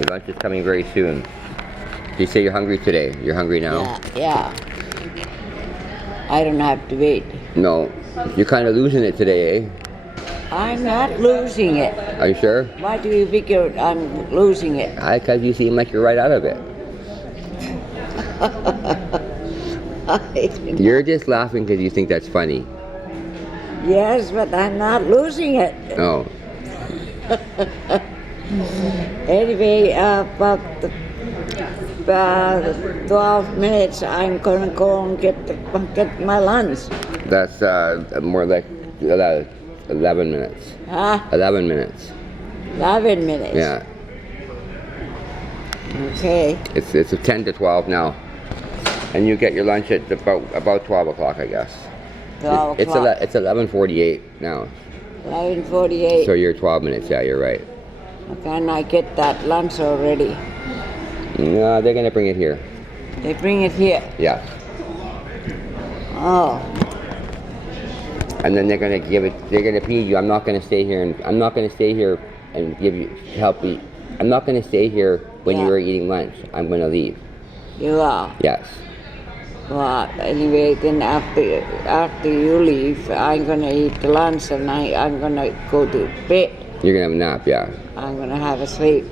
Your lunch is coming very soon. You say you're hungry today. You're hungry now? Yeah. I don't have to wait. No. You're kind of losing it today, eh? I'm not losing it. Are you sure? Why do you figure I'm losing it? Because you seem like you're right out of it. You're just laughing because you think that's funny. Yes, but I'm not losing it. No. Anyway, about 12 minutes, I'm going to go and get my lunch. That's more like 11 minutes. Huh? 11 minutes. 11 minutes. Yeah. Okay. It's 10 to 12 now. And you get your lunch at about 12 o'clock, I guess. 12 o'clock. It's 11:48 now. 11:48. So you're 12 minutes. Yeah, you're right. Can I get that lunch already? No, they're gonna bring it here. They bring it here. Yeah. Oh. And then they're gonna give it. They're gonna feed you. I'm not gonna stay here, and I'm not gonna stay here and help you. I'm not gonna stay here when you are eating lunch. I'm gonna leave. You are. Yes. Well, anyway, then after you leave, I'm gonna eat the lunch and I'm gonna go to bed. You're gonna have a nap. Yeah. I'm gonna have a sleep.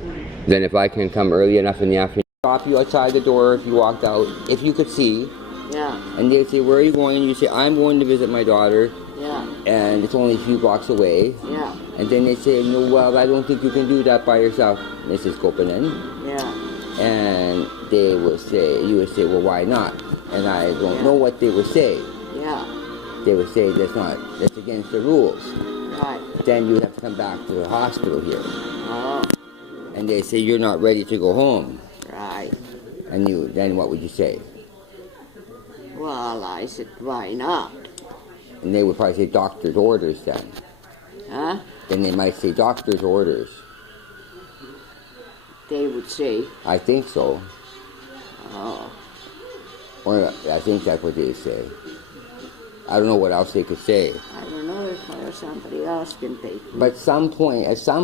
Then if I can come early enough in the afternoon, stop you outside the door if you walked out, if you could see. Yeah. And they say, where are you going? And you say, I'm going to visit my daughter. Yeah. And it's only a few blocks away. Yeah. And then they say, no, well, I don't think you can do that by yourself, Mrs. Kopanen. Yeah. And they will say, you would say, well, why not? And I don't know what they would say. Yeah. They would say, that's against the rules. Right. Then you would have to come back to the hospital here. Oh. And they say, you're not ready to go home. Right. And then what would you say? Well, I said, why not? And they would probably say doctor's orders then. Huh? Then they might say doctor's orders. They would say. I think so. Oh. Or I think that's what they say. I don't know what else they could say. I don't know if somebody else can take me. But at some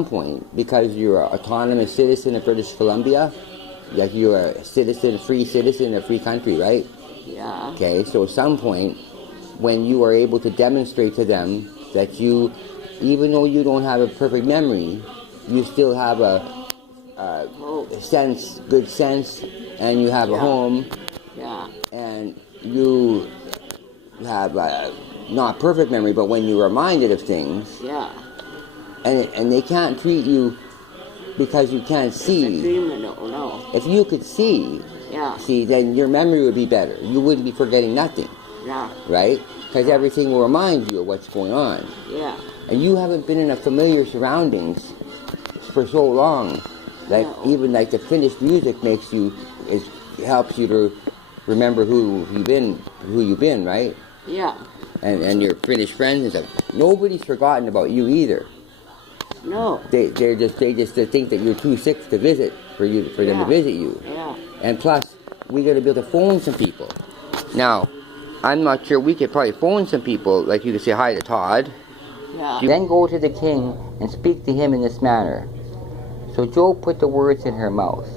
point, because you're an autonomous citizen of British Columbia, like you're a free citizen of a free country, right? Yeah. Okay, so at some point, when you are able to demonstrate to them that you, even though you don't have a perfect memory, you still have a good sense, and you have a home, and you have a not perfect memory, but when you're reminded of things, and they can't treat you because you can't see. No. If you could see, then your memory would be better. You wouldn't be forgetting nothing. Yeah. Right? Because everything will remind you of what's going on. Yeah. And you haven't been in a familiar surroundings for so long. Like even like the Finnish music helps you to remember who you've been, right? Yeah. And your Finnish friends and stuff. Nobody's forgotten about you either. No. They just think that you're too sick to visit for them to visit you. Yeah. And plus, we got to be able to phone some people. Now, I'm not sure, we could probably phone some people, like you could say hi to Todd. Yeah. Then go to the king and speak to him in this manner. So Job put the words in her mouth.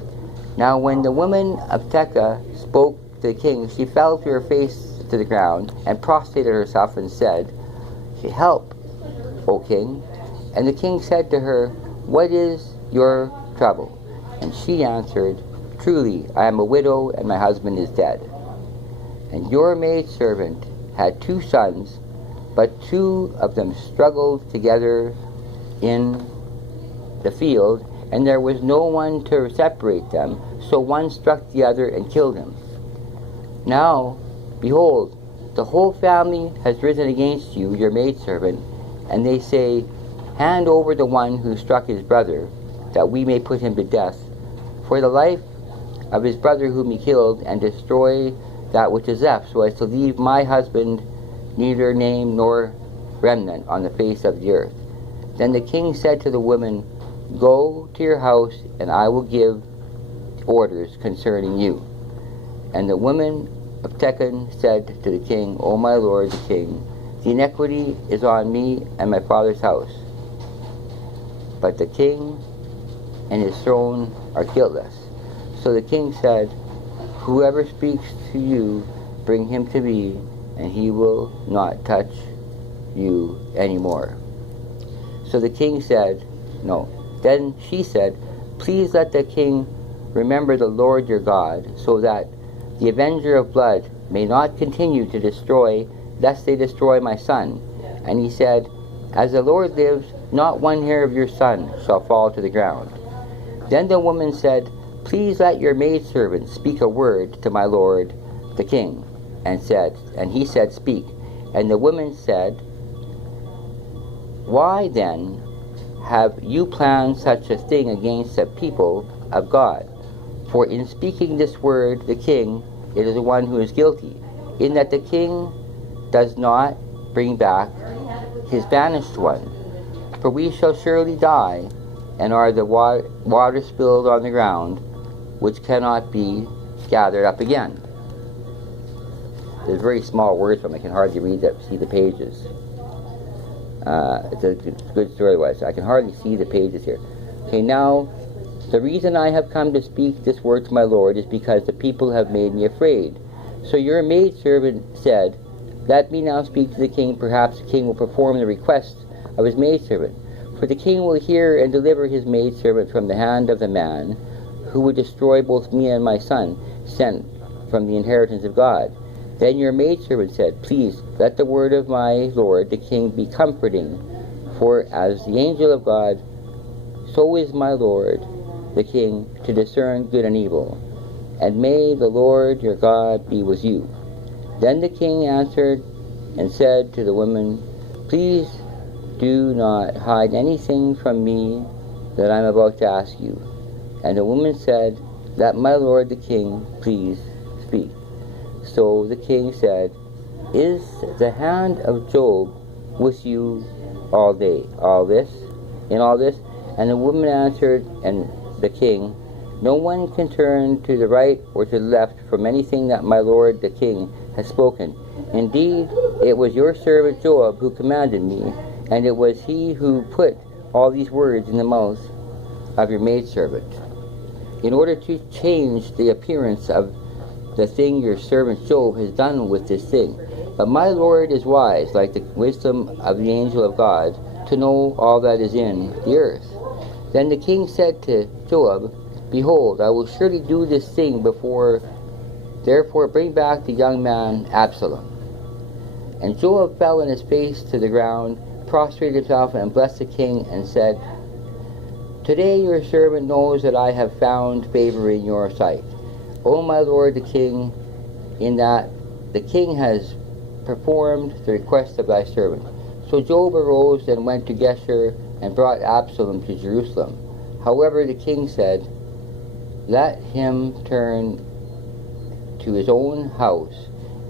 Now when the woman of Tekka spoke to the king, she fell to her face to the ground and prostrated herself and said, Help, O king. And the king said to her, What is your trouble? And she answered, Truly, I am a widow and my husband is dead. And your maidservant had 2 sons, but 2 of them struggled together in the field, and there was no one to separate them, so one struck the other and killed him. Now, behold, the whole family has risen against you, your maidservant, and they say, Hand over the one who struck his brother, that we may put him to death, for the life of his brother whom he killed, and destroy that which is left, so as to leave my husband neither name nor remnant on the face of the earth. Then the king said to the woman, Go to your house, and I will give orders concerning you. And the woman of Tekoa said to the king, O my lord the king, the iniquity is on me and my father's house. But the king and his throne are guiltless. So the king said, whoever speaks to you, bring him to me, and he will not touch you anymore. So the king said, no. Then she said, please let the king remember the Lord your God, so that the avenger of blood may not continue to destroy, lest they destroy my son. And he said, as the Lord lives, not one hair of your son shall fall to the ground. Then the woman said, please let your maidservant speak a word to my lord the king. And he said, speak. And the woman said, why then have you planned such a thing against the people of God? For in speaking this word, the king, it is the one who is guilty, in that the king does not bring back his banished one. For we shall surely die, and are the water spilled on the ground, which cannot be gathered up again. There's very small words from it. I can hardly read that, see the pages. It's a good story, otherwise. I can hardly see the pages here. Okay, now, the reason I have come to speak this word to my Lord is because the people have made me afraid. So your maidservant said, let me now speak to the king. Perhaps the king will perform the request of his maidservant. For the king will hear and deliver his maidservant from the hand of the man who would destroy both me and my son, sent from the inheritance of God. Then your maidservant said, please let the word of my lord the king be comforting, for as the angel of God, so is my lord the king to discern good and evil. And may the Lord your God be with you. Then the king answered and said to the woman, please do not hide anything from me that I am about to ask you. And the woman said, let my lord the king please speak. So the king said, is the hand of Job with you all day, in all this? And the woman answered, and the king, no one can turn to the right or to the left from anything that my lord the king has spoken. Indeed, it was your servant Job who commanded me, and it was he who put all these words in the mouth of your maidservant, in order to change the appearance of the thing your servant Job has done with this thing. But my Lord is wise, like the wisdom of the angel of God, to know all that is in the earth. Then the king said to Joab, behold, I will surely do this thing therefore bring back the young man Absalom. And Joab fell on his face to the ground, prostrated himself, and blessed the king, and said, today your servant knows that I have found favor in your sight, O my lord the king, in that the king has performed the request of thy servant. So Joab arose and went to Geshur, and brought Absalom to Jerusalem. However, the king said, let him turn to his own house,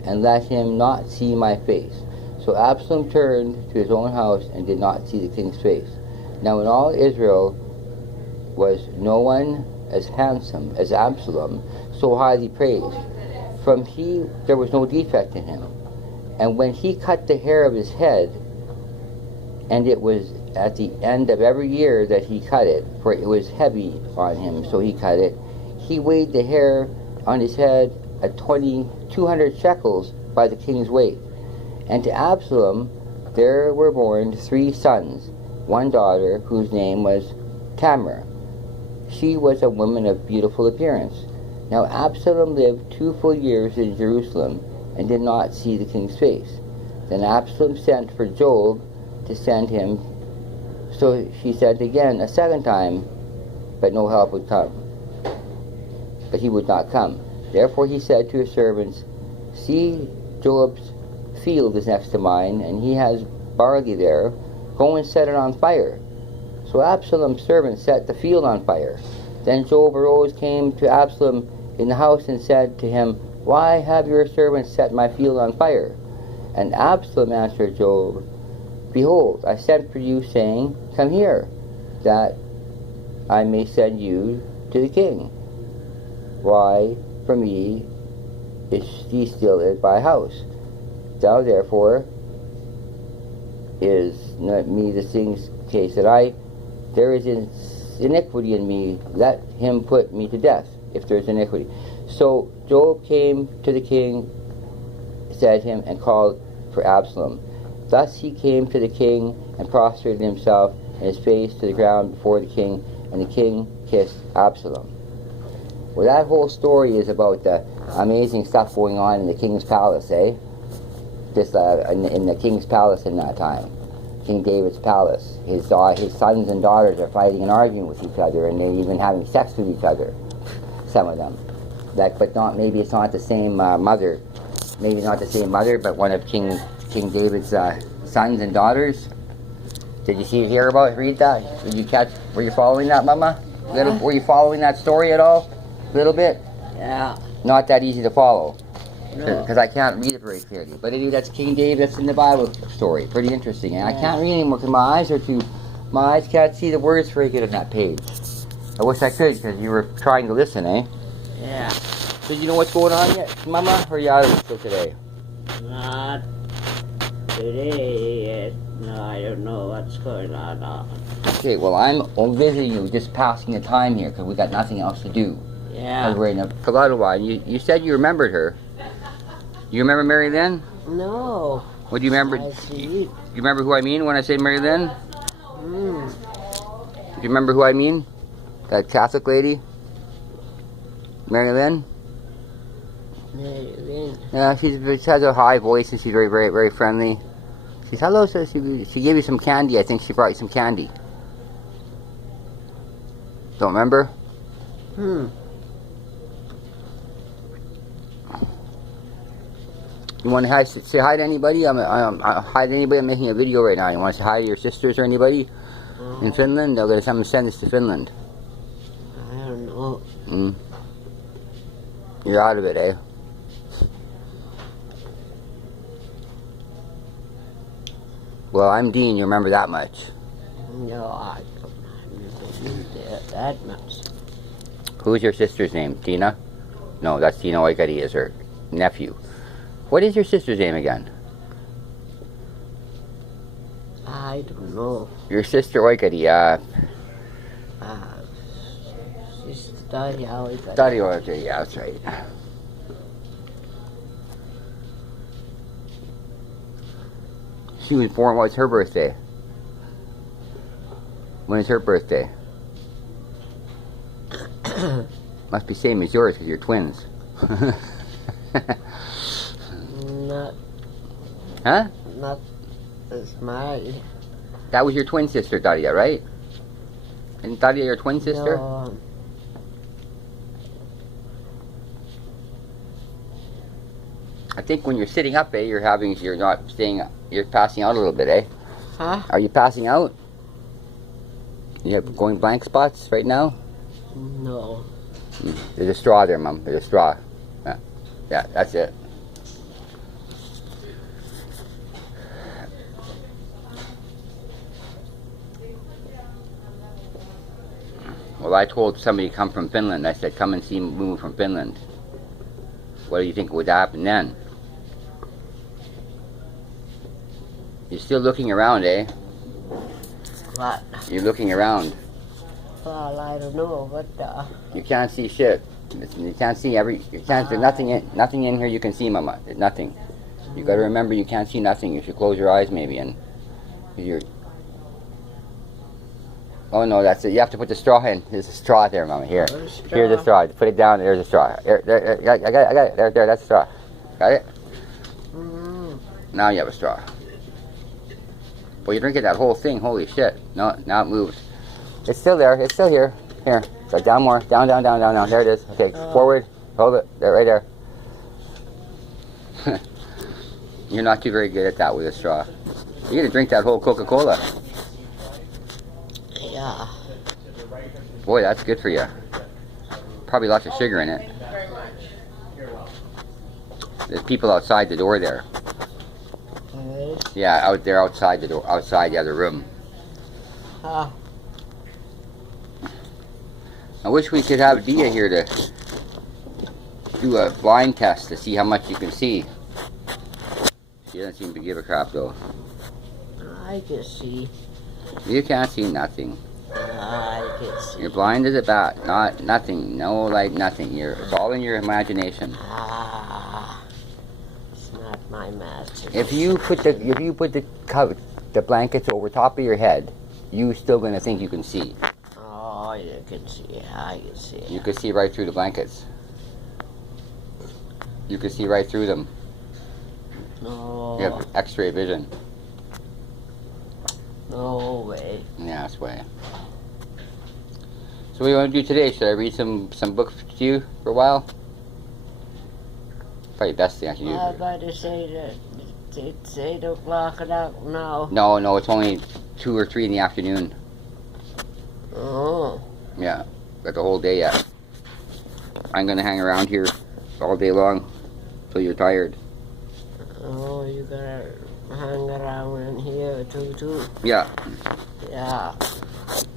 and let him not see my face. So Absalom turned to his own house, and did not see the king's face. Now in all Israel was no one as handsome as Absalom, so highly praised. There was no defect in him. And when he cut the hair of his head, and it was at the end of every year that he cut it, for it was heavy on him, so he cut it, he weighed the hair on his head at 200 shekels by the king's weight. And to Absalom there were born 3 sons, 1 daughter, whose name was Tamar. She was a woman of beautiful appearance. Now Absalom lived 2 full years in Jerusalem, and did not see the king's face. Then Absalom sent for Joab to send him. So she sent again a second time, but no help would come. But he would not come. Therefore he said to his servants, see, Joab's field is next to mine, and he has barley there. Go and set it on fire. So Absalom's servant set the field on fire. Then Joab arose, came to Absalom in the house, and said to him, why have your servants set my field on fire? And Absalom answered Joab, behold, I sent for you, saying, come here, that I may send you to the king. Why, for me, is he still in my house? Thou therefore is not me the thing's case that there is in there's iniquity in me, let him put me to death, if there's iniquity. So Joab came to the king, said him, and called for Absalom. Thus he came to the king and prostrated himself and his face to the ground before the king, and the king kissed Absalom. Well, that whole story is about the amazing stuff going on in the king's palace, eh? Just in the king's palace in that time, King David's palace. His sons and daughters are fighting and arguing with each other, and they're even having sex with each other. Some of them, but not maybe it's not the same mother. Maybe not the same mother, but one of King David's sons and daughters. Did you read that? Did you catch? Were you following that, Mama? Were you following that story at all? A little bit. Yeah. Not that easy to follow, No. because I can't read it very clearly. But anyway, that's King David. That's in the Bible story. Pretty interesting. And I can't read anymore because my eyes can't see the words very good on that page. I wish I could, because you were trying to listen, eh? Yeah. So you know what's going on yet, Mama? Or are you out of it still today? Not today yet. No, I don't know what's going on now. Okay, well, I'm visiting you, just passing the time here, because we got nothing else to do. Yeah. We're in a while. You said you remembered her. You remember Mary Lynn? No. What do you remember? I see. You remember who I mean when I say Mary Lynn? Hmm. Do you remember who I mean? That Catholic lady? Mary Lynn? Mary Lynn. Yeah, she has a high voice and she's very, very, very friendly. She's hello, so she gave you some candy. I think she brought you some candy. Don't remember? Hmm. You want to say hi to anybody? Hi to anybody. I'm making a video right now. You want to say hi to your sisters or anybody in Finland? They're going to send this to Finland. I don't know. You're out of it, eh? Well, I'm Dean. You remember that much? No, I don't remember that much. Who's your sister's name? Tina? No, that's Tina Oikari is her nephew. What is your sister's name again? I don't know. Your sister Oikari, She's Daria Oikari. Daria Oikari, yeah, that's right. She was born, what's her birthday? When is her birthday? Must be same as yours because you're twins. Huh? Not as mine. That was your twin sister, Daria, right? Isn't Daria your twin sister? No. I think when you're sitting up, you're not staying, you're passing out a little bit, eh? Huh? Are you passing out? You have going blank spots right now? No. There's a straw there, Mom. There's a straw. Yeah, that's it. Well, I told somebody to come from Finland. I said, come and see me move from Finland. What do you think would happen then? You're still looking around, eh? What? You're looking around. Well, I don't know, but You can't see shit. You can't see there's nothing in here you can see, Mama. There's nothing. You got to remember you can't see nothing. You should close your eyes maybe and you're. Oh no, that's it. You have to put the straw in. There's a straw there, Mama. Here. Here's the straw. Put it down. There's a straw. There, I got it. There, that's a straw. Got it? Now you have a straw. Well, you're drinking that whole thing. Holy shit. No, now it moves. It's still there. It's still here. Here. So down more. Down. There it is. Okay, forward. Hold it. There, right there. You're not too very good at that with a straw. You're gonna drink that whole Coca-Cola. yeah. Boy, that's good for you. Probably lots of sugar in it. There's people outside the door there. Yeah, out there outside the door, outside the other room. I wish we could have Dia here to do a blind test to see how much you can see. She doesn't seem to give a crap though. I just see. You can't see nothing. I can see. You're blind as a bat. Nothing. No light, nothing. It's all in your imagination. Ah, it's not my imagination. If you put the blankets over top of your head, you still gonna think you can see. Oh, you can see. I can see. You can see right through the blankets. You can see right through them. No. You have X-ray vision. No way. Yeah, that's way. So what do you want to do today? Should I read some books to you for a while? Probably the best thing I can do. I'm about to say that it's 8 o'clock now. No, it's only 2 or 3 in the afternoon. Oh. Yeah, got the whole day yet. I'm gonna hang around here all day long till you're tired. Oh, you gotta hang around in here too. Yeah, Yeah.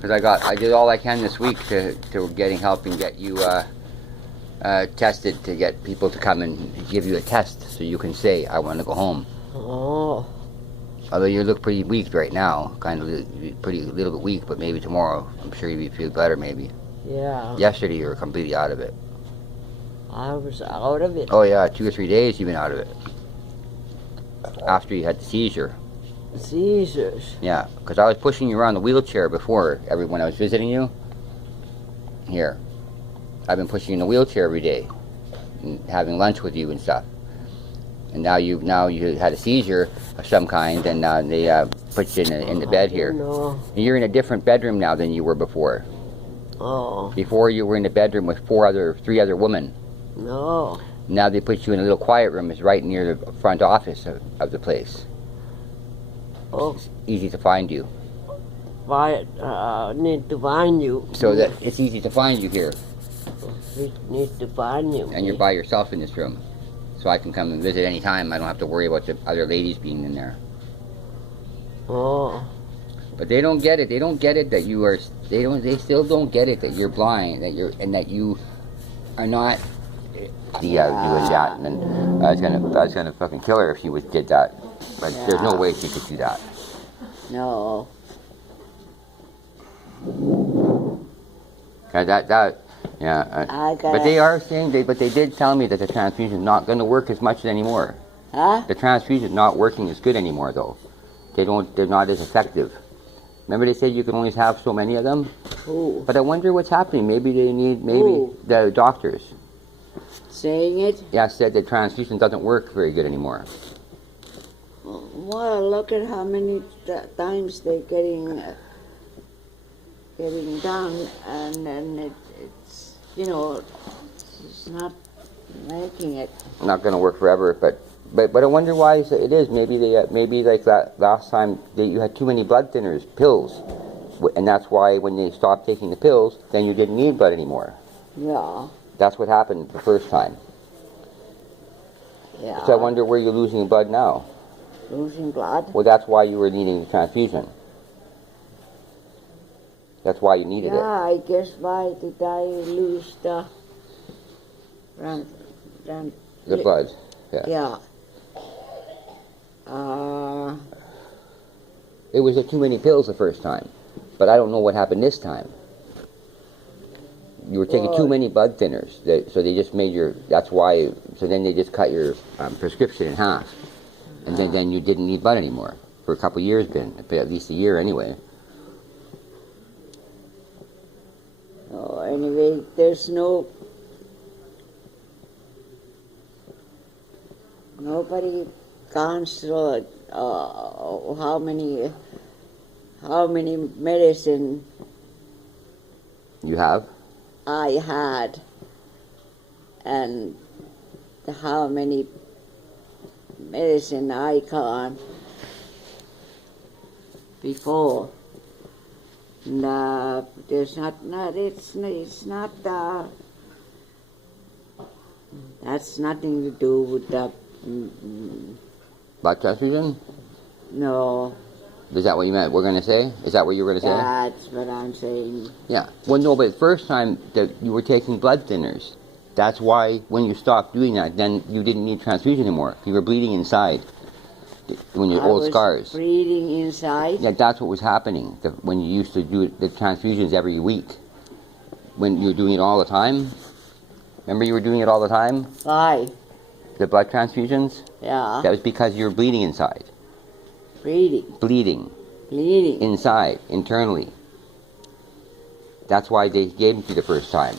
because I did all I can this week to help and get you tested, to get people to come and give you a test so you can say I want to go home. Oh. Although you look pretty weak right now, kind of a little bit weak, but maybe tomorrow I'm sure you'll feel better. Maybe. Yeah. Yesterday you were completely out of it. I was out of it. Oh yeah, 2 or 3 days you've been out of it. After you had the seizure. Seizures. Yeah, because I was pushing you around the wheelchair before, when I was visiting you. Here. I've been pushing you in the wheelchair every day, and having lunch with you and stuff. And now you had a seizure of some kind, and they put you in the bed here. No. And you're in a different bedroom now than you were before. Oh. Before you were in the bedroom with 3 other women. No. Now they put you in a little quiet room. It's right near the front office of the place. Oh. It's easy to find you. Need to find you. So that it's easy to find you here. Need to find you. And you're by yourself in this room. So I can come and visit any time. I don't have to worry about the other ladies being in there. Oh. But they don't get it. They don't get it that you are. They still don't get it that you're blind. That you are not. Doing that. And I was gonna fucking kill her if she did that. But there's no way she could do that. No. Yeah. But they are saying but they did tell me that the transfusion is not going to work as much anymore. Huh? The transfusion is not working as good anymore, though. They're not as effective. Remember they said you can only have so many of them? Who? But I wonder what's happening. Maybe Who? The doctors. Saying it? Yeah, said the transfusion doesn't work very good anymore. Well, look at how many times they're getting done, and then it's it's not making it. Not going to work forever, but I wonder why it is. Maybe like that last time you had too many blood thinners, pills, and that's why when they stopped taking the pills, then you didn't need blood anymore. Yeah. That's what happened the first time. Yeah. So I wonder where you're losing blood now. Losing blood? Well, that's why you were needing the transfusion. That's why you needed it. Yeah, I guess why did I lose the blood. Yeah. It was too many pills the first time, but I don't know what happened this time. You were taking too many blood thinners, so they just made that's why, so then they just cut your prescription in half. And then you didn't need blood anymore for a couple of years, at least a year anyway. Oh, anyway, there's nobody counts how many medicine You have? I had, and how many medicine I got before. No, there's it's not, that's nothing to do with the, Blood transfusion? no. Is that what you meant? We're going to say? Is that what you were going to say? That's what I'm saying. Yeah. Well, no, but the first time that you were taking blood thinners, that's why when you stopped doing that, then you didn't need transfusion anymore. You were bleeding inside. when your I old was scars. bleeding inside. Yeah, that's what was happening when you used to do the transfusions every week. When you were doing it all the time. Remember you were doing it all the time? Why? The blood transfusions? Yeah. That was because you were bleeding inside. Bleeding. Bleeding. Bleeding. Inside, internally. That's why they gave them to you the first time.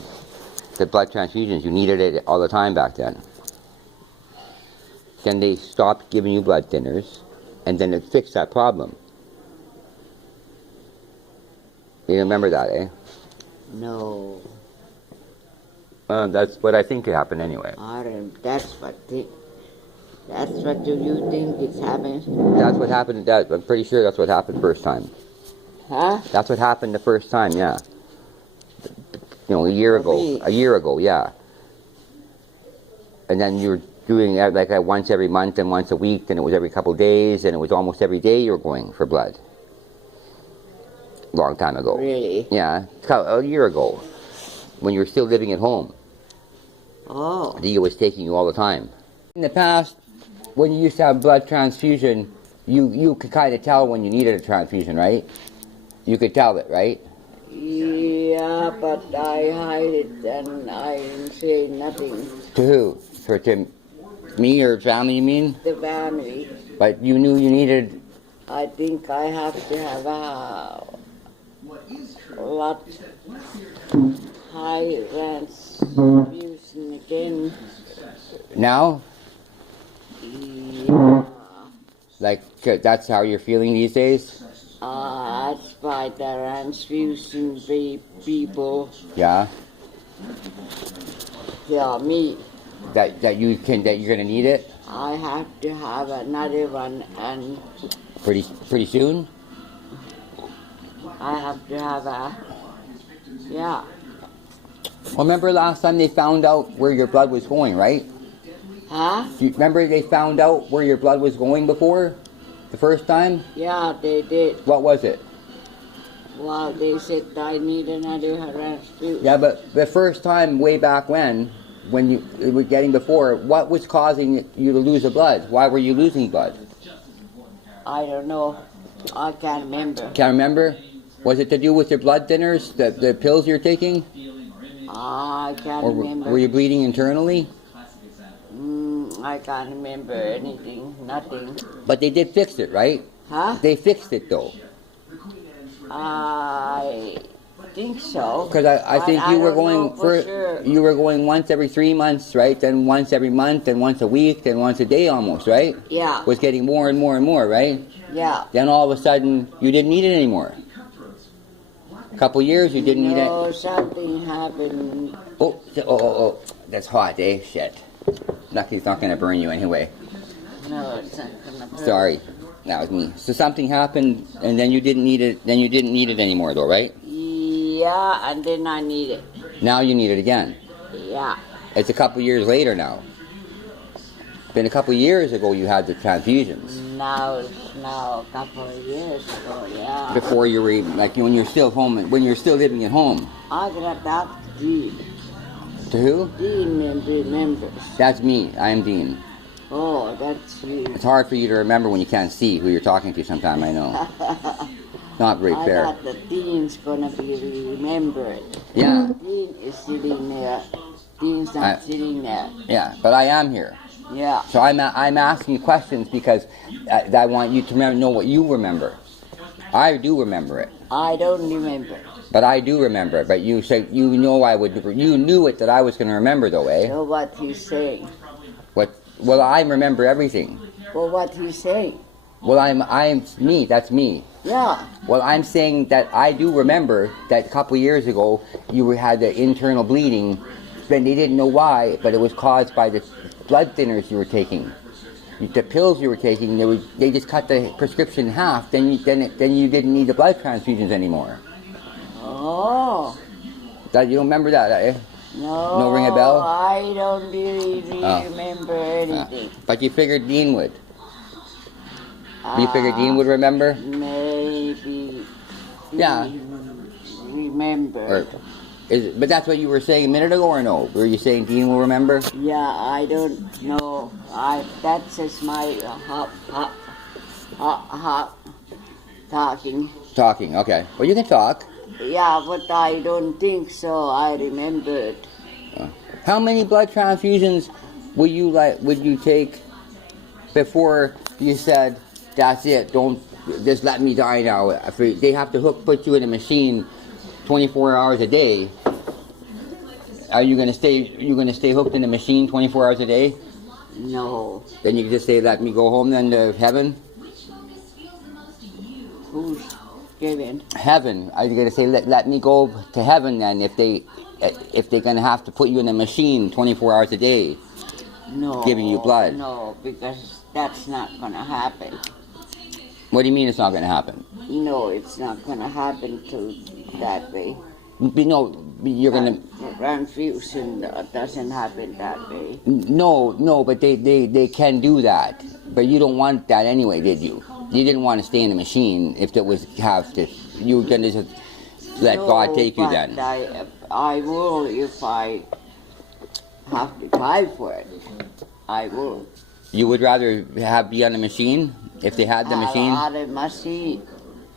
The blood transfusions, you needed it all the time back then. Then they stopped giving you blood thinners, and then it fixed that problem. You remember that, eh? No. That's what I think happened anyway. That's what you think is happening? That's what happened. I'm pretty sure that's what happened first time. Huh? That's what happened the first time, yeah. You know, a year ago, yeah. And then you were doing that like once every month and once a week, and it was every couple of days, and it was almost every day you were going for blood. Long time ago. Really? Yeah, a year ago, when you were still living at home. Oh. Dia was taking you all the time. In the past, when you used to have blood transfusion, you could kind of tell when you needed a transfusion, right? You could tell it, right? Yeah, but I hide it and I say nothing. To who? To me or family, you mean? The family. But you knew you needed... I think I have to have a lot high transfusion again. Now? Yeah. Like, that's how you're feeling these days? That's by the transfusion people Yeah? tell me That you're gonna need it? I have to have another one, and Pretty soon? I have to have yeah. Well, remember last time they found out where your blood was going, right? Huh? Do you remember they found out where your blood was going before? The first time? Yeah, they did. What was it? Well, they said I need another transfusion. Yeah, but the first time way back when you were getting before, what was causing you to lose the blood? Why were you losing blood? I don't know. I can't remember. Can't remember? Was it to do with your blood thinners, the pills you're taking? I can't Or remember. were you bleeding internally? I can't remember anything. Nothing. But they did fix it, right? Huh? They fixed it though. I think so. Because I think you were don't know going for sure. you were going once every 3 months, right? Then once every month, then once a week, then once a day almost, right? Yeah. Was getting more and more and more, right? Yeah. Then all of a sudden you didn't need it anymore. A couple years you didn't need it. No, something happened. Oh, that's hot, eh? Shit. Lucky's not gonna burn you anyway. No, it's not gonna hurt. Sorry, that was me. So something happened, and then you didn't need it. Then you didn't need it anymore, though, right? Yeah, and then I need it. Now you need it again. Yeah. It's a couple years later now. Been a couple years ago you had the transfusions. Now a couple of years ago, yeah. Before you were even, like when you're still home, when you're still living at home. I'm gonna talk to Dean. To who? Dean remembers. That's me. I am Dean. Oh, that's you. It's hard for you to remember when you can't see who you're talking to sometime, I know. Not very I fair. thought the Dean's gonna be remembered. Yeah. Dean is sitting there. Dean's not sitting there. Yeah, but I am here. Yeah. So I'm asking you questions because I want you to know what you remember. I do remember it. I don't remember. But I do remember it. But you say you know I would. You knew it that I was going to remember though, eh? So what he's saying? What? Well, I remember everything. Well, what he's saying? Well, I'm me. That's me. Yeah. Well, I'm saying that I do remember that a couple of years ago you had the internal bleeding, and they didn't know why, but it was caused by the blood thinners you were taking. The pills you were taking, they just cut the prescription in half. Then you didn't need the blood transfusions anymore. Oh. That you don't remember that, eh? No. No ring a bell? I don't really remember anything. But you figured Dean would. You figured Dean would remember? Maybe. Yeah. Remember. But that's what you were saying a minute ago, or no? Were you saying Dean will remember? Yeah, I don't know. That's just my talking. Talking, okay. Well, you can talk. Yeah, but I don't think so. I remembered. How many blood transfusions would you take before you said, that's it, don't just let me die now? If they have to put you in a machine 24 hours a day, are you gonna stay hooked in the machine 24 hours a day? No. Then you can just say, let me go home then to heaven? Who's given? Heaven. Are you gonna say, let me go to heaven then, if they're gonna have to put you in a machine 24 hours a day? No. Giving you blood? No, because that's not gonna happen. What do you mean it's not gonna happen? No, it's not gonna happen to that way. No, you're gonna... Transfusion doesn't happen that way. No, but they can do that. But you don't want that anyway, did you? You didn't want to stay in the machine if it was you were gonna just let God take you then. I will if I have to die for it. I will. You would rather be on the machine if they had the machine? On the machine.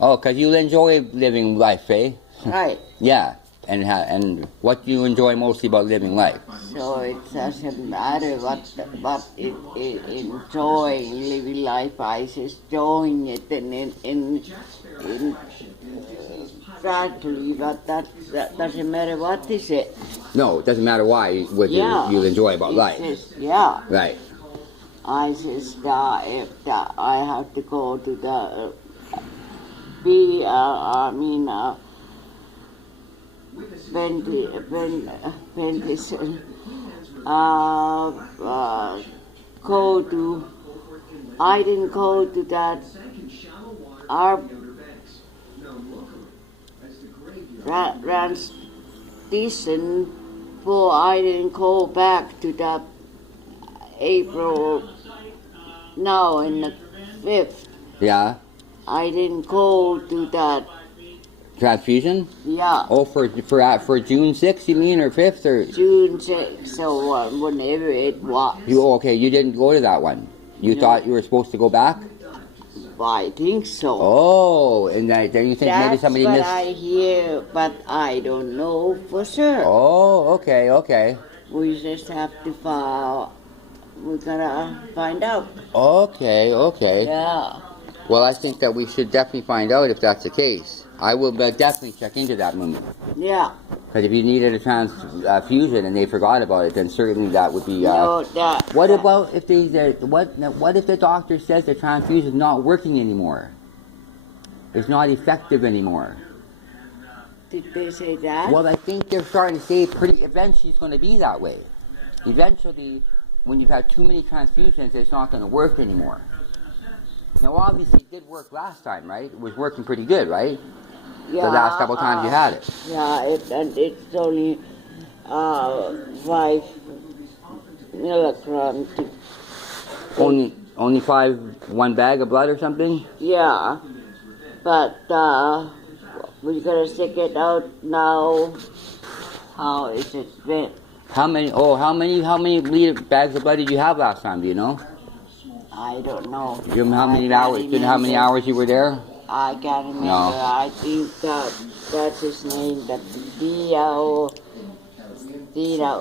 Oh, because you enjoy living life, eh? Right. Yeah, and what do you enjoy mostly about living life? So it doesn't matter what it enjoying living life. I just enjoying it in gradually, but that doesn't matter what is it. No, it doesn't matter why you enjoy about life. Yeah. Right. I just if I have to go to the I didn't go to that transition, for I didn't go back to that April, now in the 5th. Yeah. I didn't go to that. Transfusion? Yeah. Oh, for June 6th, you mean, or 5th, or? June 6th, so whenever it was. You didn't go to that one. You thought you were supposed to go back? I think so. Oh, and then you think maybe somebody missed? That's what I hear, but I don't know for sure. Oh, okay. We just have to we gotta find out. Okay. Yeah. Well, I think that we should definitely find out if that's the case. I will definitely check into that movie. Yeah. Because if you needed a transfusion and they forgot about it, then certainly that would be... What about if what if the doctor says the transfusion is not working anymore? It's not effective anymore. Did they say that? Well, I think they're starting to say eventually it's going to be that way. Eventually, when you've had too many transfusions, it's not going to work anymore. Now, obviously, it did work last time, right? It was working pretty good, right? Yeah, the last couple times you had it. Yeah, it's only 5 milligrams. Only 1 bag of blood or something? Yeah, but we're gonna stick it out now. How is it been? How many bags of blood did you have last time? Do you know? I don't know. Do you know how many hours? Do you know how many hours you were there? I can't remember. No. I think that's his name. That Dia,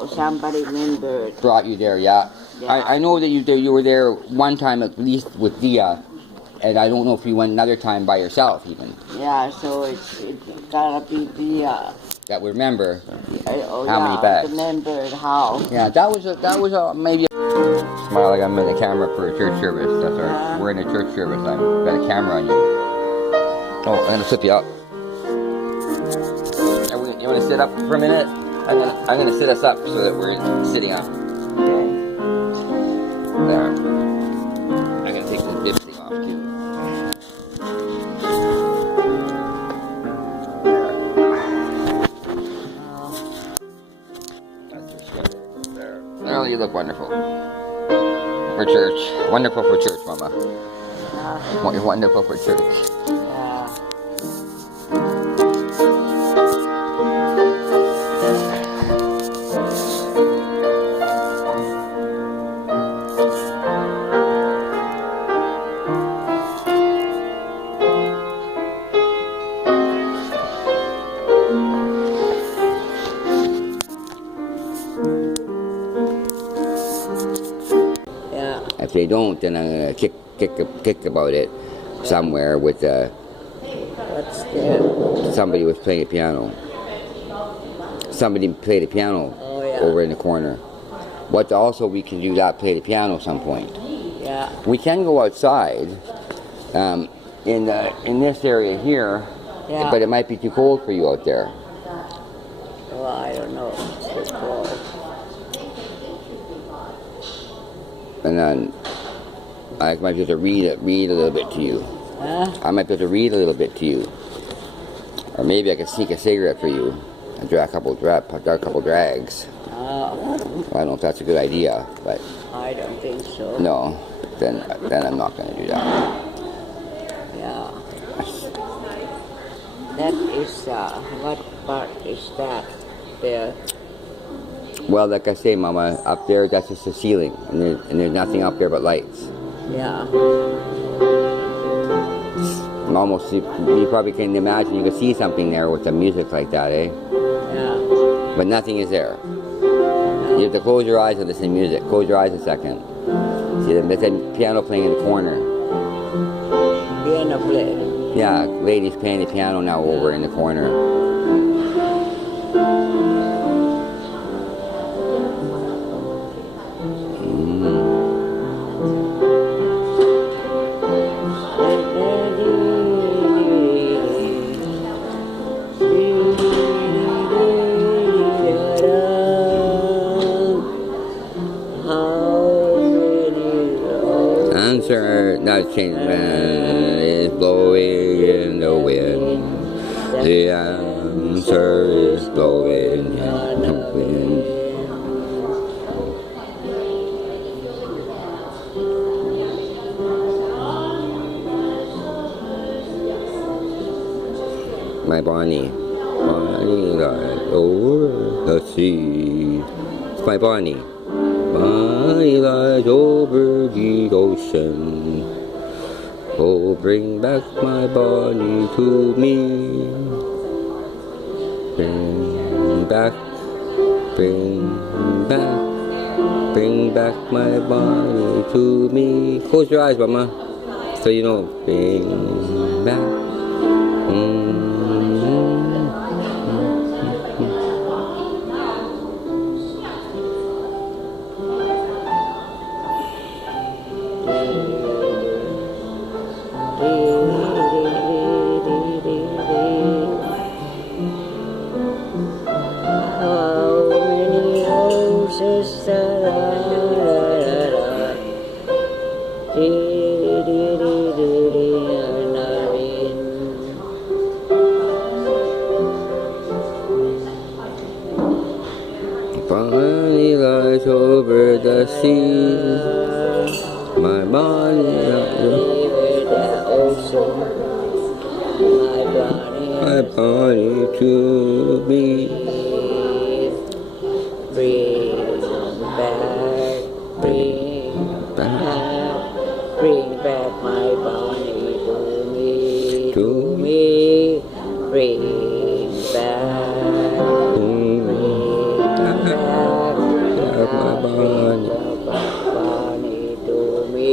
somebody remembered. Brought you there, yeah. I know that you were there one time at least with Dia, and I don't know if you went another time by yourself even. Yeah, so it's gotta be Dia. That we remember how many bags. Remembered how. Yeah, that was maybe. Smile like I'm in the camera for a church service. That's right. We're in a church service. I've got a camera on you. Oh, I'm gonna flip you up. You want to sit up for a minute? I'm gonna sit us up so that we're sitting up. Okay. There. I'm gonna take this bib thing off too. There. Oh, you look wonderful. For church. Wonderful for church, Mama. You're wonderful for church. Yeah. Yeah. If they don't, then I'm gonna kick about it somewhere with What's that? somebody was playing a piano. Somebody played a piano over in the corner. But also we can do that, play the piano some point. Yeah. We can go outside in this area here, but it might be too cold for you out there. Well, I don't know. It's too cold. And then I might be able to read a little bit to you. Huh? I might be able to read a little bit to you. Or maybe I can sneak a cigarette for you and draw a couple drags. I don't know if that's a good idea, but I don't think so. no, then I'm not going to do that. Yeah. That is, what part is that there? Well, like I say, Mama, up there, that's just the ceiling, and there's nothing up there but lights. Yeah. And almost, you probably can imagine you could see something there with the music like that, eh? Yeah. But nothing is there. You have to close your eyes and listen to music. Close your eyes a second. See, there's a piano playing in the corner. Piano player. Yeah, lady's playing the piano now over in the corner. Answer, not change, man, is blowing in the wind. The answer is blowing in the wind. My Bonnie, Bonnie lies over the sea. It's my Bonnie. Bonnie lies over the ocean. Oh, bring back my Bonnie to me. Bring back my Bonnie to me. Close your eyes, Mama, so you know. Bring back. Bonnie lies over the sea. My Bonnie lies over the ocean. My Bonnie to me. Bring back my Bonnie to me. To me. Bring back. My Bonnie. Bonnie to me.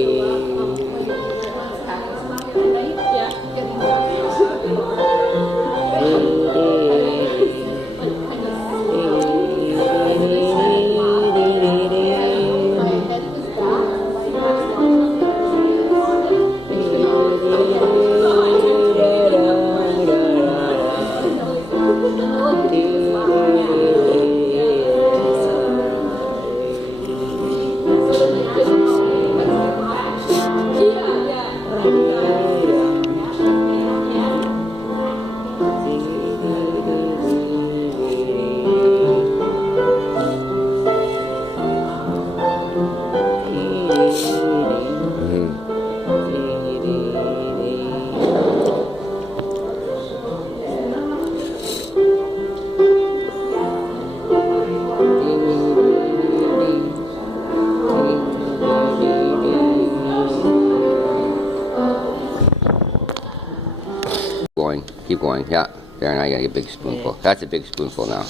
Keep going, yeah. There, now you got a big spoonful. That's a big spoonful now.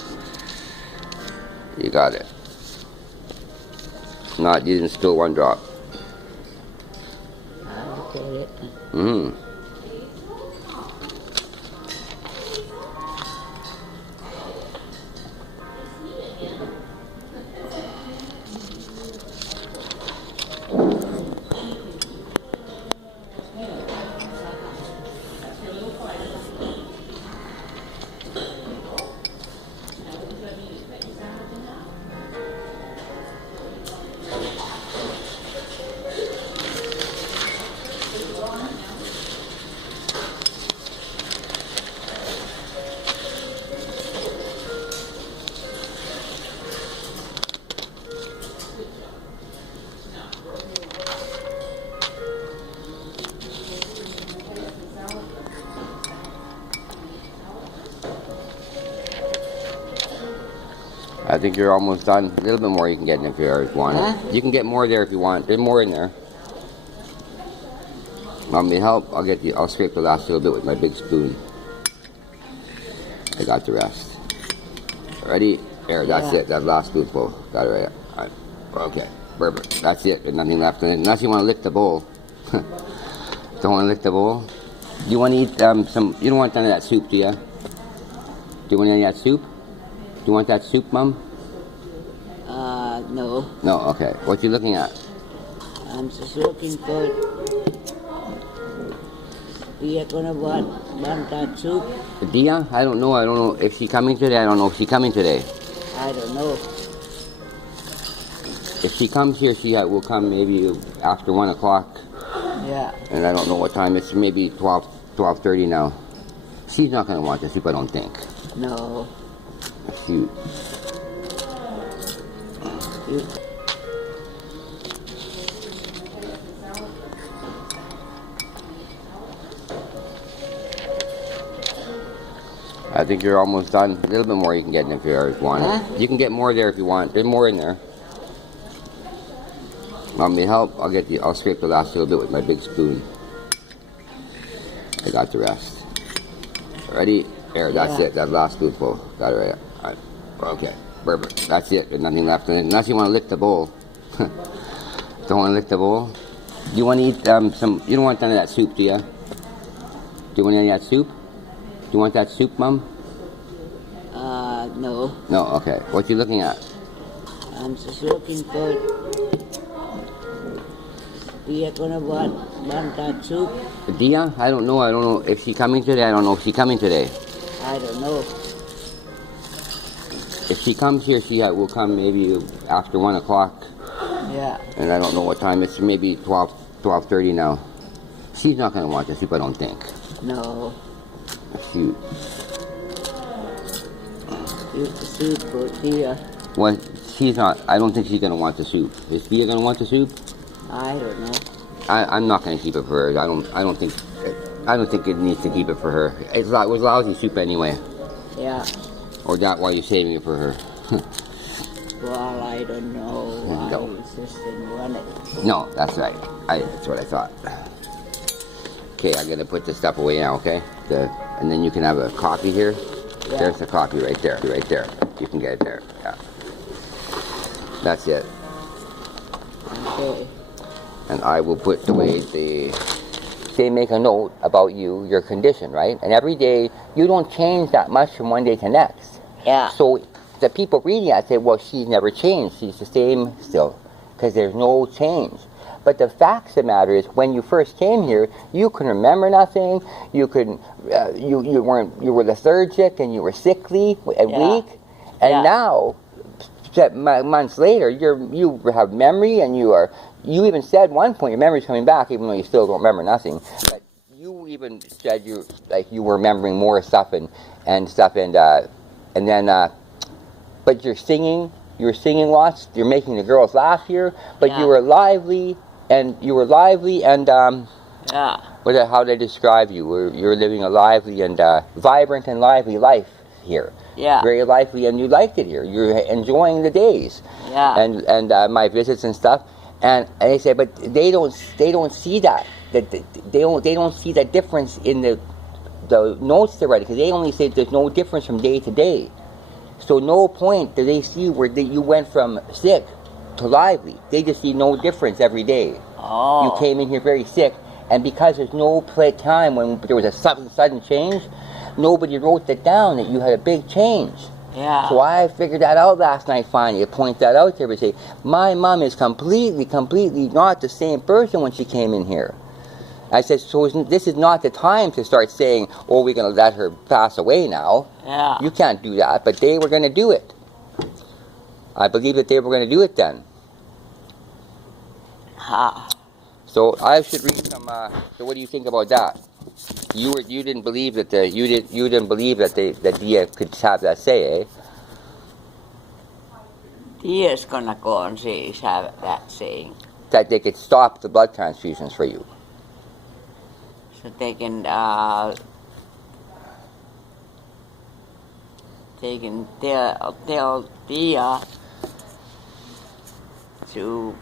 You got it. Not, you didn't spill one drop. Look at it. Mm. I think you're almost done. A little bit more you can get in if you want. Huh? You can get more there if you want. There's more in there. Want me to help? I'll scrape the last little bit with my big spoon. I got the rest. Ready? There, that's it. That last spoonful. Got it right. All right. Okay. Perfect. That's it. There's nothing left in it. Unless you want to lick the bowl. Don't want to lick the bowl? Do you want to eat some... You don't want none of that soup, do you? Do you want any of that soup? Do you want that soup, Mom? No. No, okay. What you looking at? I'm just looking for... We are gonna want that soup. Dia? I don't know. I don't know if she's coming today. I don't know if she's coming today. I don't know. If she comes here, she will come maybe after 1 o'clock. Yeah. And I don't know what time. It's maybe 12:30 now. She's not going to want the soup, I don't think. No. Shoot. I think you're almost done. A little bit more you can get in if you want. Huh? You can get more there if you want. There's more in there. Want me to help? I'll scrape the last little bit with my big spoon. I got the rest. Ready? There, that's it. That last spoonful. Got it right. All right. Okay. Perfect. That's it. There's nothing left in it. Unless you want to lick the bowl. Don't want to lick the bowl? Do you want to eat some... You don't want none of that soup, do you? Do you want any of that soup? Do you want that soup, Mom? No. No, okay. What you looking at? I'm just looking for... We are gonna want that soup. Dia? I don't know. I don't know if she's coming today. I don't know if she's coming today. I don't know. If she comes here, she will come maybe after 1 o'clock. Yeah. And I don't know what time. It's maybe 12:30 now. She's not going to want the soup, I don't think. No. Shoot. Soup for Dia. Well, she's not. I don't think she's going to want the soup. Is Dia going to want the soup? I don't know. I'm not going to keep it for her. I don't think it needs to keep it for her. It was lousy soup anyway. Yeah. Or that why you're saving it for her? Well, I don't know. No. I just didn't want it. No, that's right. That's what I thought. Okay, I'm gonna put this stuff away now. Okay, and then you can have a copy here. Yeah. There's the copy right there. Right there. You can get it there. Yeah. That's it. Okay. And I will put away they make a note about you, your condition, right? And every day, you don't change that much from one day to next. Yeah. So the people reading that say, well, she's never changed. She's the same still, because there's no change. But the facts of the matter is, when you first came here, you couldn't remember nothing. You couldn't. You were lethargic and you were sickly and weak. And now, months later, you have memory and you are. You even said one point your memory's coming back, even though you still don't remember nothing. But you even said you were remembering more stuff and then. But you're singing. You're singing lots. You're making the girls laugh here. But you were lively and Yeah. How did I describe you? You're living a lively and vibrant and lively life here. Yeah. Very lively, and you liked it here. You're enjoying the days. Yeah. And my visits and stuff. And they say, but they don't see that. They don't see that difference in the notes they're writing, because they only say there's no difference from day to day. So no point do they see where you went from sick to lively. They just see no difference every day. Oh. You came in here very sick, and because there's no time when there was a sudden change, nobody wrote that down that you had a big change. Yeah. So I figured that out last night finally. I point that out to everybody. Say, my mom is completely not the same person when she came in here. I said, so this is not the time to start saying, oh, we're going to let her pass away now. Yeah. You can't do that. But they were going to do it. I believe that they were going to do it then. So I should read some. So what do you think about that? You didn't believe that that Dia could have that say, eh? Dia's gonna go and have that saying. That they could stop the blood transfusions for you. So they can tell Dia to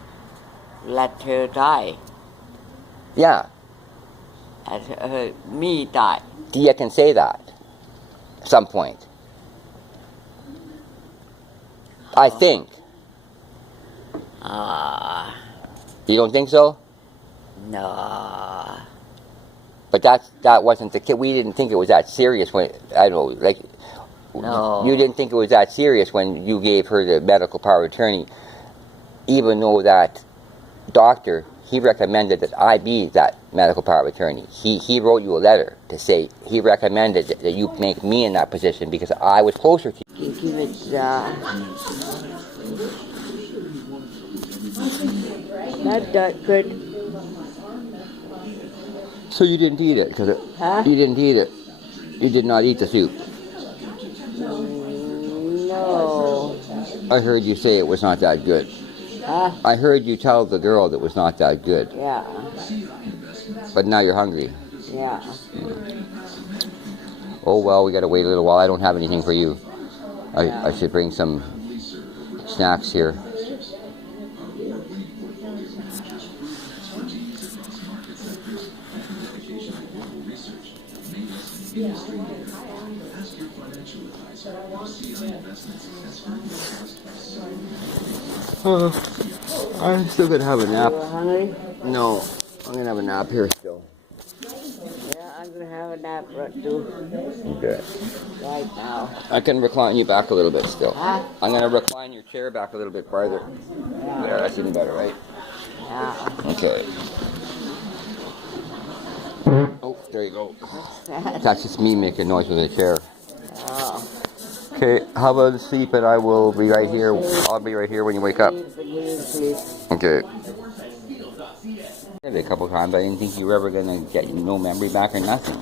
let her die. Yeah. Let me die. Dia can say that at some point. I think. You don't think so? No. But that wasn't the kid. We didn't think it was that serious when, I don't know, like, No. you didn't think it was that serious when you gave her the medical power of attorney, even though that doctor, he recommended that I be that medical power of attorney. He wrote you a letter to say he recommended that you make me in that position because I was closer to you. Give it not that good. So you didn't eat it? You didn't eat it. You did not eat the soup. No. I heard you say it was not that good. I heard you tell the girl that it was not that good. Yeah. But now you're hungry. Yeah. Oh well, we gotta wait a little while. I don't have anything for you. I should bring some snacks here. I'm still gonna have a nap. You hungry? No, I'm gonna have a nap here still. Yeah, I'm gonna have a nap right too. Okay. Right now. I can recline you back a little bit still. Huh? I'm gonna recline your chair back a little bit farther. Yeah. There, that's even better, right? Yeah. Okay. Oh, there you go. What's that? That's just me making noise with the chair. Oh. Okay, how about sleep and I will be right here. I'll be right here when you wake up. Sleep. Okay. A couple times I didn't think you were ever gonna get no memory back or nothing.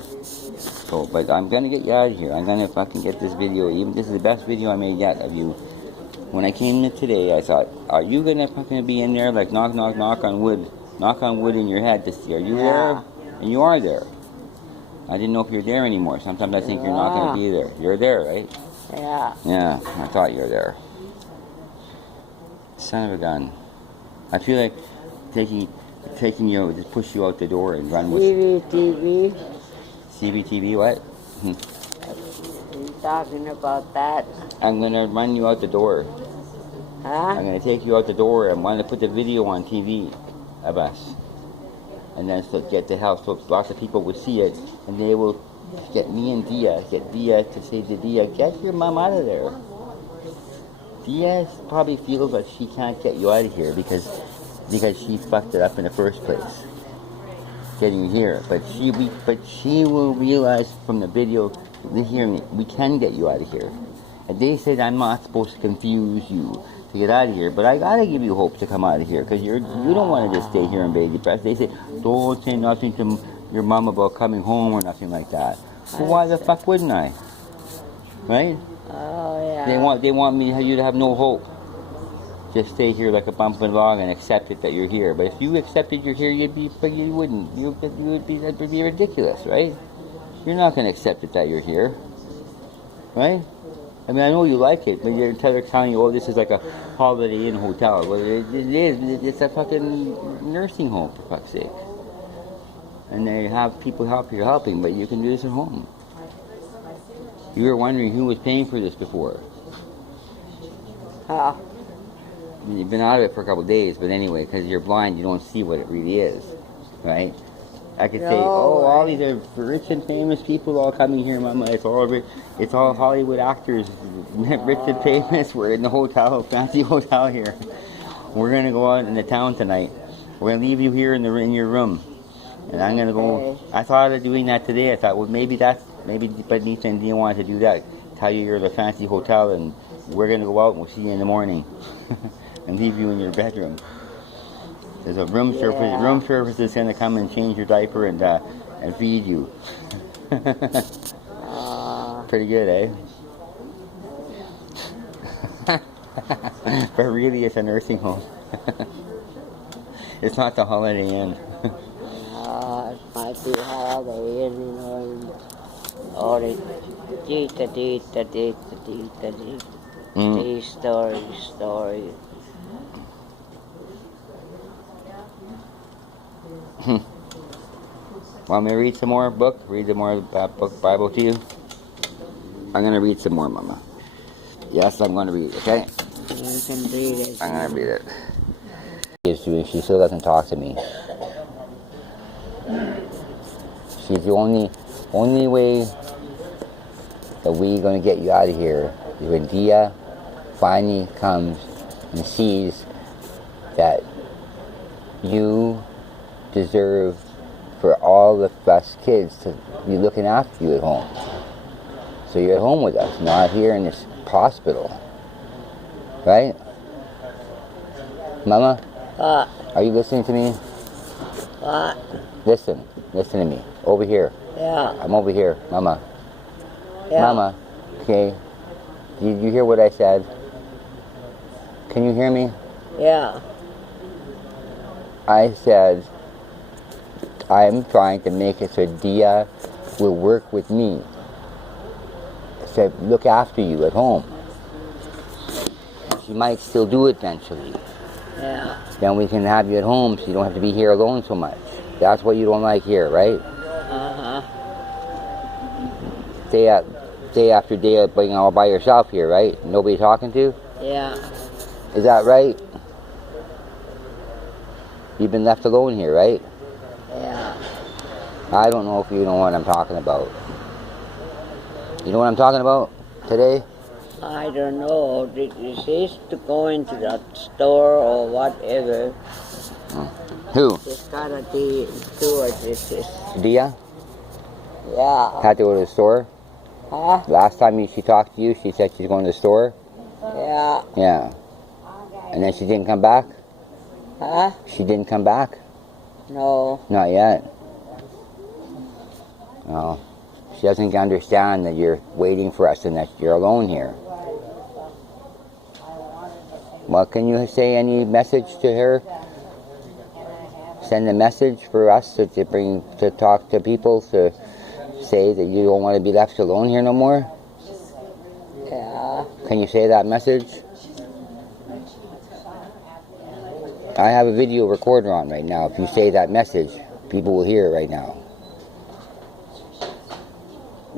So, but I'm gonna get you out of here. I'm gonna fucking get this video. Even this is the best video I made yet of you. When I came in today, I thought, are you gonna fucking be in there like knock on wood in your head to see? Are you there? And you are there. I didn't know if you're there anymore. Sometimes I think you're not gonna be there. You're there, right? Yeah. Yeah, I thought you were there. Son of a gun. I feel like taking you, just push you out the door and run with TV. CBTV, what? You talking about that? I'm gonna run you out the door. Huh? I'm gonna take you out the door and want to put the video on TV of us. And then so get the house so lots of people will see it and they will get me and Dia to say to Dia, get your mom out of there. Dia probably feels that she can't get you out of here because she fucked it up in the first place, getting you here. But she will realize from the video, hear me, we can get you out of here. And they said I'm not supposed to confuse you to get out of here, but I gotta give you hope to come out of here because you don't want to just stay here and be depressed. They say don't say nothing to your mom about coming home or nothing like that. So why the fuck wouldn't I? Right? Oh yeah. They want you to have no hope. Just stay here like a bumping log and accept it that you're here. But if you accepted you're here, but you wouldn't. That would be ridiculous, right? You're not going to accept it that you're here, right? I mean, I know you like it, but they're telling you, oh, this is like a Holiday Inn hotel. Well, it is. It's a fucking nursing home, for fuck's sake. And they have people helping, but you can do this at home. You were wondering who was paying for this before. Huh? You've been out of it for a couple of days, but anyway, because you're blind, you don't see what it really is, right? I could say, oh, all these are rich and famous people all coming here, Mama. It's all Hollywood actors, rich and famous. We're in the hotel, fancy hotel here. We're gonna go out in the town tonight. We're gonna leave you here in your room, and I'm gonna go. I thought of doing that today. I thought, well, maybe, but Nathan didn't want to do that. Tell you you're at a fancy hotel, and we're gonna go out and we'll see you in the morning, and leave you in your bedroom. There's a room service. Room service is gonna come and change your diaper and feed you. Pretty good, eh? But really, it's a nursing home. It's not the Holiday Inn. It might be Holiday Inn, you know. Or it story. Want me to read some more book? Read some more book Bible to you? I'm going to read some more, Mama. Yes, I'm going to read it, okay? You can read it. I'm going to read it. She still doesn't talk to me. She's the only way that we're going to get you out of here is when Dia finally comes and sees that you deserve for all of us kids to be looking after you at home. So you're at home with us, not here in this hospital. Right? Mama? What? Are you listening to me? What? Listen to me. Over here. Yeah. I'm over here, Mama. Yeah. Mama, okay? Did you hear what I said? Can you hear me? Yeah. I said, I'm trying to make it so Dia will work with me. To look after you at home. She might still do it eventually. Yeah. Then we can have you at home so you don't have to be here alone so much. That's what you don't like here, right? Uh-huh. Day after day being all by yourself here, right? Nobody talking to? Yeah. Is that right? You've been left alone here, right? Yeah. I don't know if you know what I'm talking about. You know what I'm talking about today? I don't know. Did you cease to go into that store or whatever? Who? Just gotta do it. Dia? Yeah. Had to go to the store? Huh? Last time she talked to you, she said she's going to the store? Yeah. Yeah. And then she didn't come back? Huh? She didn't come back? No. Not yet. Oh. She doesn't understand that you're waiting for us and that you're alone here. Well, can you say any message to her? Send a message for us to talk to people to say that you don't want to be left alone here no more? Yeah. Can you say that message? I have a video recorder on right now. If you say that message, people will hear it right now.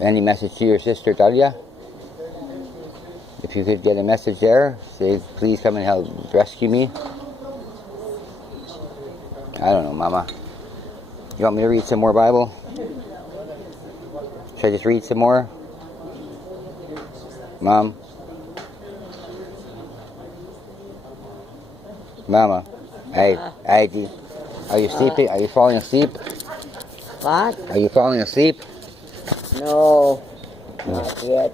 Any message to your sister, Talia? If you could get a message there, say, please come and help rescue me. I don't know, Mama. You want me to read some more Bible? Should I just read some more? Mom? Mama? Hey, Aggie. Are you sleeping? Are you falling asleep? What? Are you falling asleep? No. Not yet.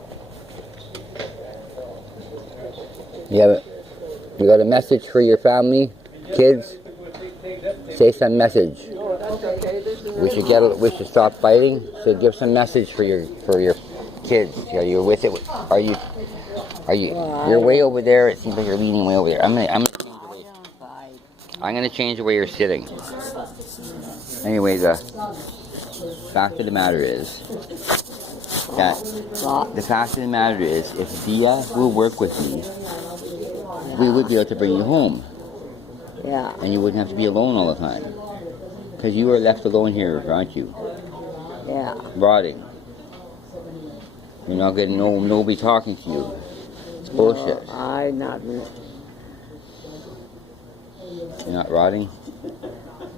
You got a message for your family, kids? Say some message. We should stop fighting. So give some message for your kids. Are you with it? Are you? You're way over there. It seems like you're leaning way over there. I'm gonna change the way you're sitting. Anyway, the fact of the matter is that if Dia will work with me, we would be able to bring you home. Yeah. And you wouldn't have to be alone all the time. Because you are left alone here, aren't you? Yeah. Rotting. You're not getting nobody talking to you. It's bullshit. No, You're not rotting?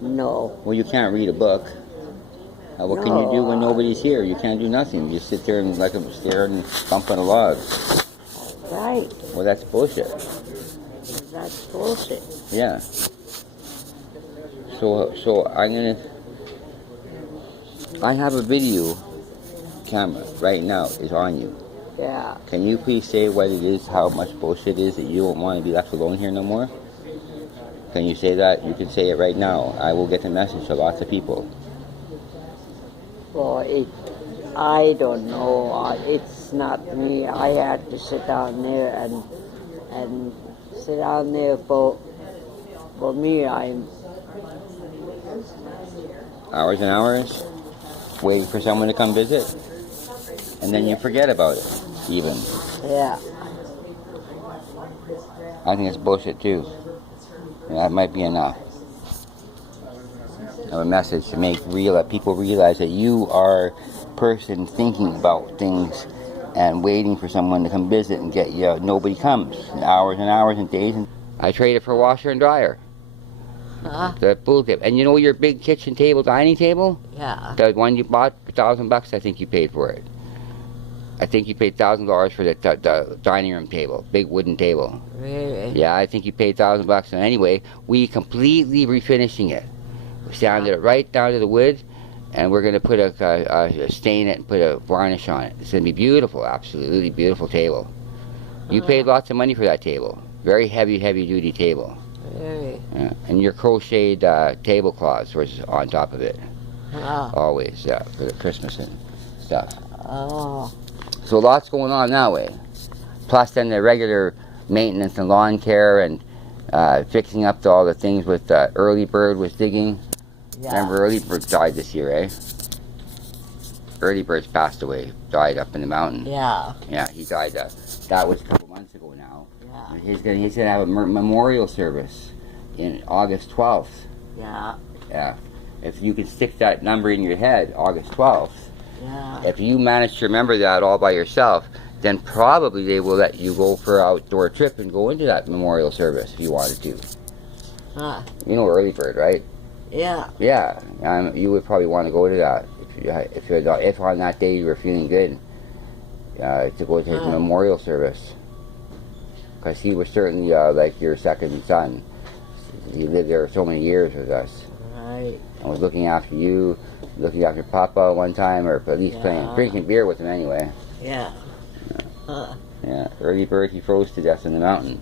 No. Well, you can't read a book. What can you do when No, nobody's here? You can't do nothing. You sit there and like a stare and thump on a log. Right. Well, that's bullshit. That's bullshit. Yeah. So I have a video camera right now. Is on you. Yeah. Can you please say what it is, how much bullshit it is that you don't want to be left alone here no more? Can you say that? You can say it right now. I will get the message to lots of people. Well, I don't know. It's not me. I had to sit down there and sit down there for me. I'm Hours and hours waiting for someone to come visit, and then you forget about it. Even yeah. I think it's bullshit too. That might be enough of a message to make people realize that you are a person thinking about things and waiting for someone to come visit and get you. Nobody comes. Hours and hours and days. I traded for washer and dryer. The pool table. And you know your big kitchen table, dining table? Yeah. The one you bought, $1,000, I think you paid for it. I think you paid $1,000 for the dining room table, big wooden table. Really? Yeah, I think you paid $1,000. And anyway, we completely refinishing it. We sanded it right down to the wood, and we're going to put a stain it and put a varnish on it. It's going to be beautiful, absolutely beautiful table. You paid lots of money for that table. Very heavy duty table. Really? Yeah. And your crocheted tablecloths was on top of it. Always, yeah, for the Christmas and stuff. Oh. So lots going on that way. Plus then the regular maintenance and lawn care and fixing up to all the things with Early Bird was digging. Yeah. Remember Early Bird died this year, eh? Early Bird's passed away, died up in the mountain. Yeah. Yeah, he died. That was a couple months ago now. Yeah. He's gonna have a memorial service in August 12th. Yeah. Yeah. If you can stick that number in your head, August 12th. Yeah. If you manage to remember that all by yourself, then probably they will let you go for an outdoor trip and go into that memorial service if you wanted to. You know Early Bird, right? Yeah. Yeah. You would probably want to go to that if on that day you were feeling good to go to his memorial service. Because he was certainly like your second son. He lived there so many years with us. Right. And was looking after you, looking after Papa one time, or at least drinking beer with him anyway. Yeah. Yeah, Early Bird, he froze to death in the mountain.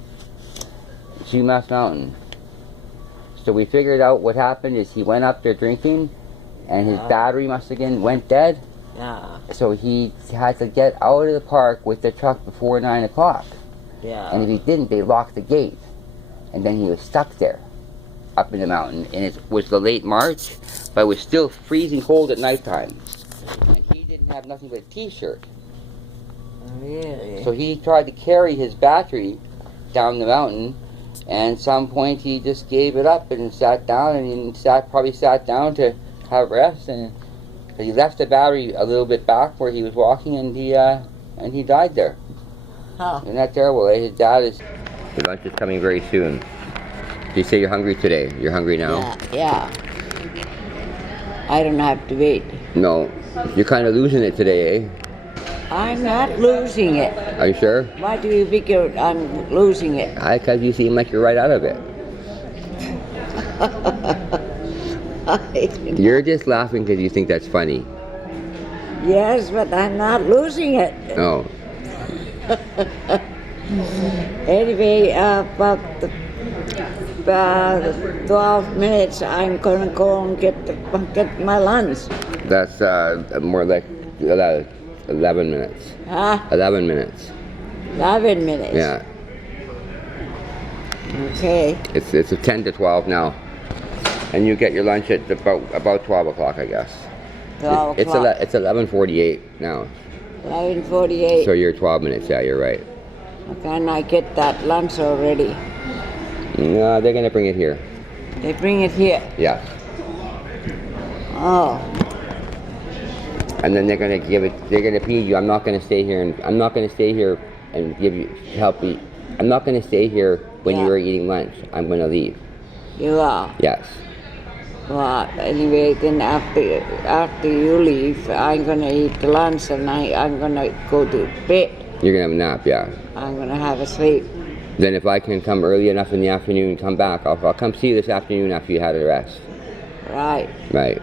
Sumas Mountain. So we figured out what happened is he went up there drinking, and his battery must have went dead. Yeah. So he had to get out of the park with the truck before 9 o'clock. Yeah. And if he didn't, they locked the gate. And then he was stuck there, up in the mountain. And it was the late March, but it was still freezing cold at nighttime. And he didn't have nothing but a t-shirt. Really? So he tried to carry his battery down the mountain, and at some point he just gave it up and sat down, and he probably sat down to have rest, and he left the battery a little bit back where he was walking, and he died there. Isn't that terrible? Eh? His dad is. The lunch is coming very soon. You say you're hungry today. You're hungry now. Yeah. I don't have to wait. No, you're kind of losing it today, eh? I'm not losing it. Are you sure? Why do you figure I'm losing it? Because you seem like you're right out of it. You're just laughing because you think that's funny. Yes, but I'm not losing it. Oh. Anyway, about 12 minutes, I'm gonna go and get my lunch. That's more like 11 minutes. Huh? 11 minutes. 11 minutes. Yeah. Okay. It's a 10 to 12 now. And you get your lunch at about 12 o'clock, I guess. 12 o'clock. It's 11:48 now. 11:48. So you're 12 minutes, yeah, you're right. Can I get that lunch already? No, they're gonna bring it here. They bring it here. Yeah. Oh. And then they're gonna feed you. I'm not gonna stay here and help you. I'm not gonna stay here when you are eating lunch. I'm gonna leave. You are. Yes. Well, anyway, then after you leave, I'm gonna eat lunch and I'm gonna go to bed. You're gonna have a nap, yeah. I'm gonna have a sleep. Then if I can come early enough in the afternoon and come back, I'll come see you this afternoon after you had a rest. Right. Right.